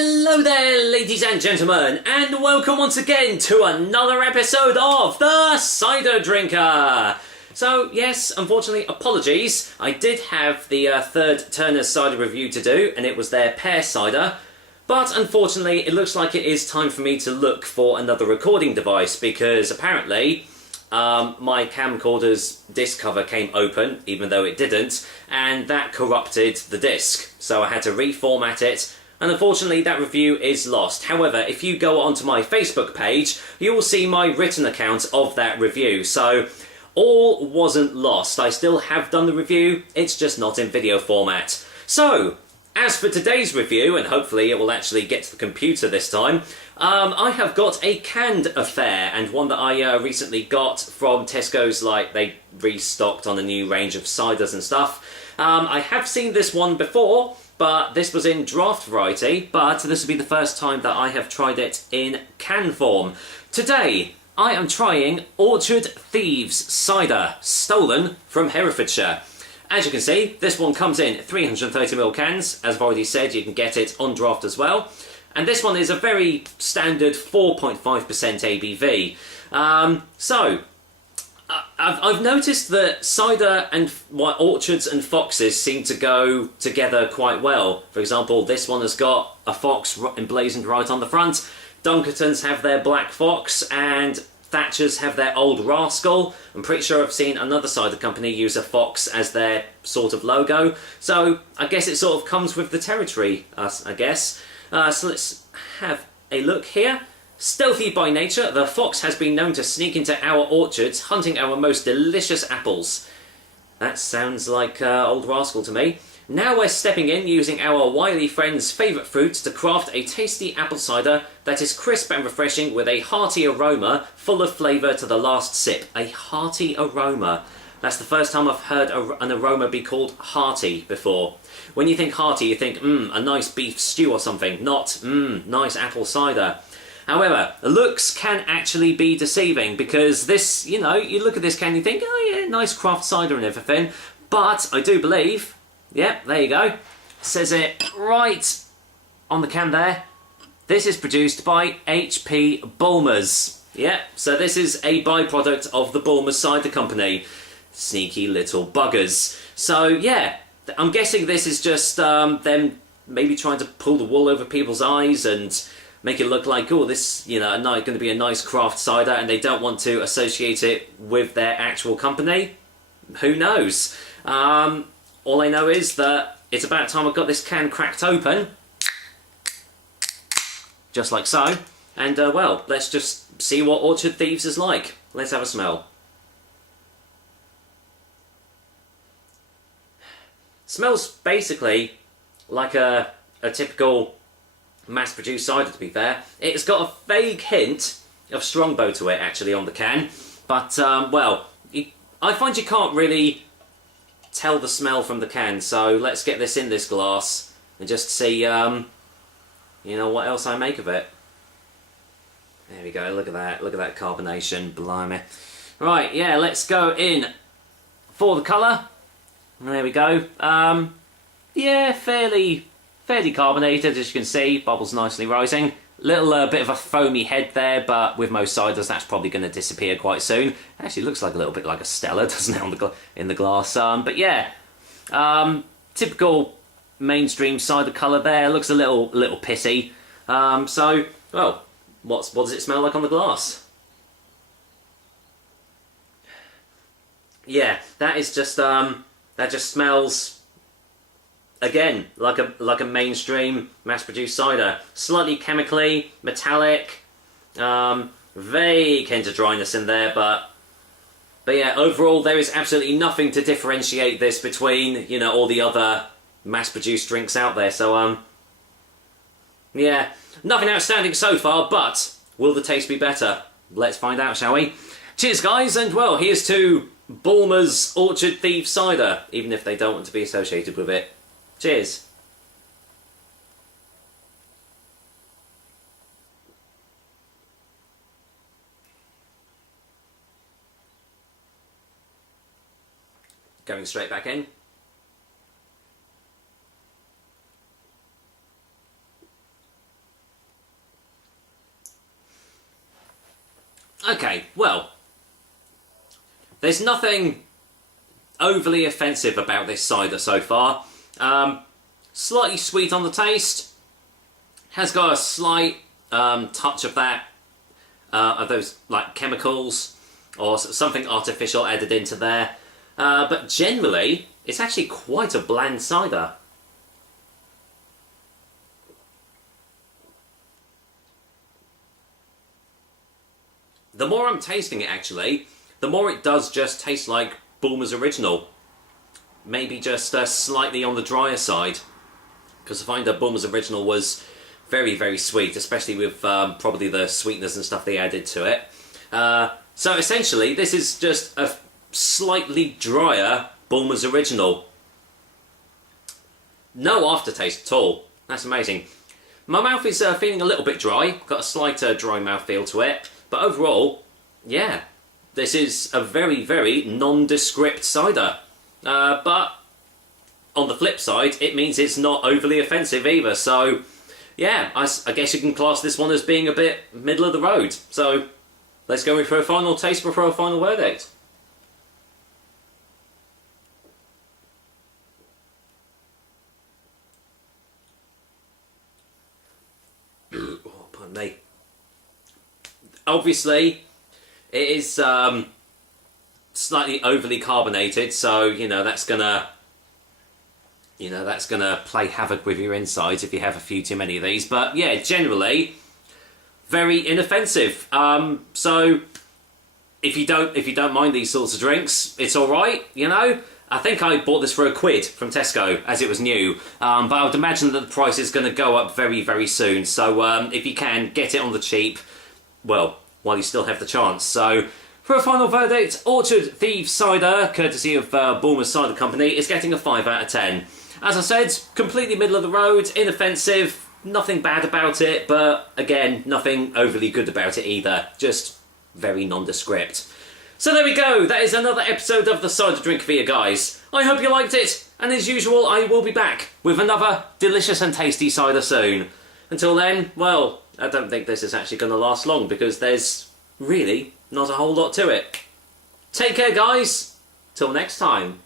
Hello there, ladies and gentlemen, and welcome once again to another episode of The Cider Drinker. So, yes, unfortunately, apologies. I did have the third Turner's cider review to do, and it was their pear cider. But unfortunately, it looks like it is time for me to look for another recording device, because apparently my camcorder's disc cover came open, even though it didn't, and that corrupted the disc. So I had to reformat it. And unfortunately that review is lost. However, if you go onto my Facebook page, you will see my written account of that review. So all wasn't lost. I still have done the review, it's just not in video format. So, as for today's review, and hopefully it will actually get to the computer this time, I have got a canned affair, and one that I recently got from Tesco's. Like, they restocked on a new range of ciders and stuff. I have seen this one before, but this was in draft variety, but this will be the first time that I have tried it in can form. Today, I am trying Orchard Thieves cider, stolen from Herefordshire. As you can see, this one comes in 330ml cans. As I've already said, you can get it on draft as well. And this one is a very standard 4.5% ABV. I've noticed that cider and orchards and foxes seem to go together quite well. For example, this one has got a fox emblazoned right on the front. Dunkertons have their black fox, and Thatchers have their old rascal. I'm pretty sure I've seen another cider company use a fox as their sort of logo. So I guess it sort of comes with the territory, I guess. So let's have a look here. Stealthy by nature, the fox has been known to sneak into our orchards, hunting our most delicious apples. That sounds like Old Rascal to me. Now we're stepping in using our wily friend's favourite fruits to craft a tasty apple cider that is crisp and refreshing with a hearty aroma, full of flavour to the last sip. A hearty aroma. That's the first time I've heard an aroma be called hearty before. When you think hearty, you think, a nice beef stew or something, not, nice apple cider. However, the looks can actually be deceiving, because this, you know, you look at this can and you think, oh yeah, nice craft cider and everything. But I do believe, yep, there you go, says it right on the can there. This is produced by H.P. Bulmers. Yep, so this is a byproduct of the Bulmers Cider Company. Sneaky little buggers. So yeah, I'm guessing this is just them maybe trying to pull the wool over people's eyes and make it look like, oh, this, you know, going to be a nice craft cider, and they don't want to associate it with their actual company. Who knows? All I know is that it's about time I got this can cracked open. Just like so. And, well, let's just see what Orchard Thieves is like. Let's have a smell. Smells basically like a typical mass-produced cider, to be fair. It's got a vague hint of Strongbow to it, actually, on the can. But, well, I find you can't really tell the smell from the can, so let's get this in this glass and just see, you know, what else I make of it. There we go, look at that carbonation, blimey. Right, yeah, let's go in for the colour. There we go. Yeah, fairly carbonated, as you can see. Bubbles nicely rising. Little bit of a foamy head there, but with most ciders that's probably going to disappear quite soon. Actually looks like a little bit like a Stella, doesn't it, in the glass. But yeah, typical mainstream cider colour there. Looks a little pissy. So, well, what does it smell like on the glass? Yeah, that is just that just smells, again, like a mainstream mass-produced cider. Slightly chemically, metallic, vague hint of dryness in there, but yeah, overall there is absolutely nothing to differentiate this between, you know, all the other mass-produced drinks out there. So yeah, nothing outstanding so far, but will the taste be better? Let's find out, shall we? Cheers, guys, and well, here's to Bulmers Orchard Thieves cider, even if they don't want to be associated with it. Cheers. Going straight back in. there's nothing overly offensive about this cider so far. Slightly sweet on the taste, has got a slight touch of that, of those like chemicals or something artificial added into there, but generally it's actually quite a bland cider. The more I'm tasting it actually, the more it does just taste like Bulmers Original. Maybe just slightly on the drier side, because I find that Bulmers Original was very, very sweet, especially with probably the sweeteners and stuff they added to it. So essentially, this is just a slightly drier Bulmers Original. No aftertaste at all. That's amazing. My mouth is feeling a little bit dry, got a slight dry mouthfeel to it, but overall, yeah, this is a very, very nondescript cider. But on the flip side, it means it's not overly offensive either, so yeah, I guess you can class this one as being a bit middle of the road. So let's go in for a final taste before a final verdict. Oh, pardon me. Obviously, it is slightly overly carbonated, so that's gonna play havoc with your insides if you have a few too many of these. But yeah, generally very inoffensive. So if you don't mind these sorts of drinks, it's all right. I think I bought this for £1 from Tesco as it was new, but I would imagine that the price is going to go up very, very soon. So if you can get it on the cheap, well, while you still have the chance. So for a final verdict, Orchard Thieves Cider, courtesy of Bulmers Cider Company, is getting a 5 out of 10. As I said, completely middle of the road, inoffensive, nothing bad about it, but again, nothing overly good about it either. Just very nondescript. So there we go, that is another episode of the Cider Drink for you guys. I hope you liked it, and as usual, I will be back with another delicious and tasty cider soon. Until then, well, I don't think this is actually going to last long because there's really not a whole lot to it. Take care, guys. Till next time.